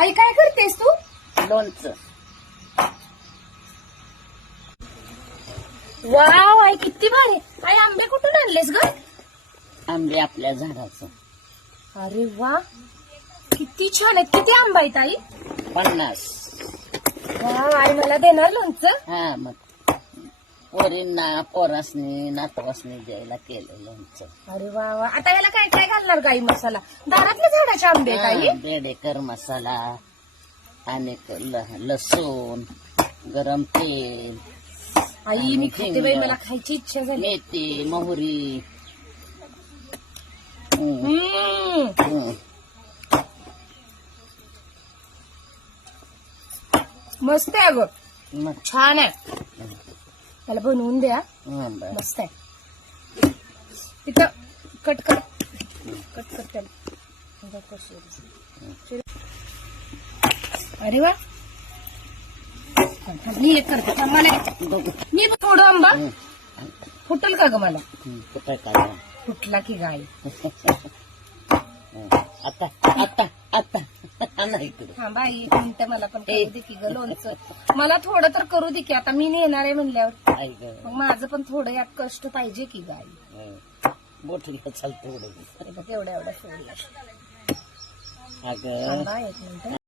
आई काय करतेस तू? लोणचं. वाव आई किती भारी. आई आंबे कुठून आणलेस ग? आंबे आपल्या झाडाचं. अरे वा किती छान आहेत. किती आंबा आहेत आई? 50. वा आई मला देणार लोणचं? हा मग पोरींना पोरासनी नातवासनी द्यायला केलं लोणचं. अरे वा वा. आता याला काय काय घालणार गाई? मसाला दारातल्या झाडाचे आंबे आहेत आई? बेडेकर मसाला आणि लसूण, गरम तेल, आई मी खाते बाई, मला खायची इच्छा झाली. मेथी, मोहरी. मस्त आहे ग, मग छान आहे. मला बनवून द्या. बरं. मस्त आहे. तिथं कट कर कट कर त्याला. अरे वा मी एक करते. मला मी थोडं आंबा फुटल का ग? मला कुठं काय फुटला की गाय. आता आता आता नाही इकडे. हा बाई म्हणते मला पण करू दे की ग लोणचं. मला थोडं तर करू दे की. आता मी नेणार आहे म्हणल्यावर आई ग मग माझं पण थोडं यात कष्ट पाहिजे की गाई. बोट घ्या चालतं एवढं. एवढ्या एवढ्या सोडल्या. अगं थांबा एक मिनिट.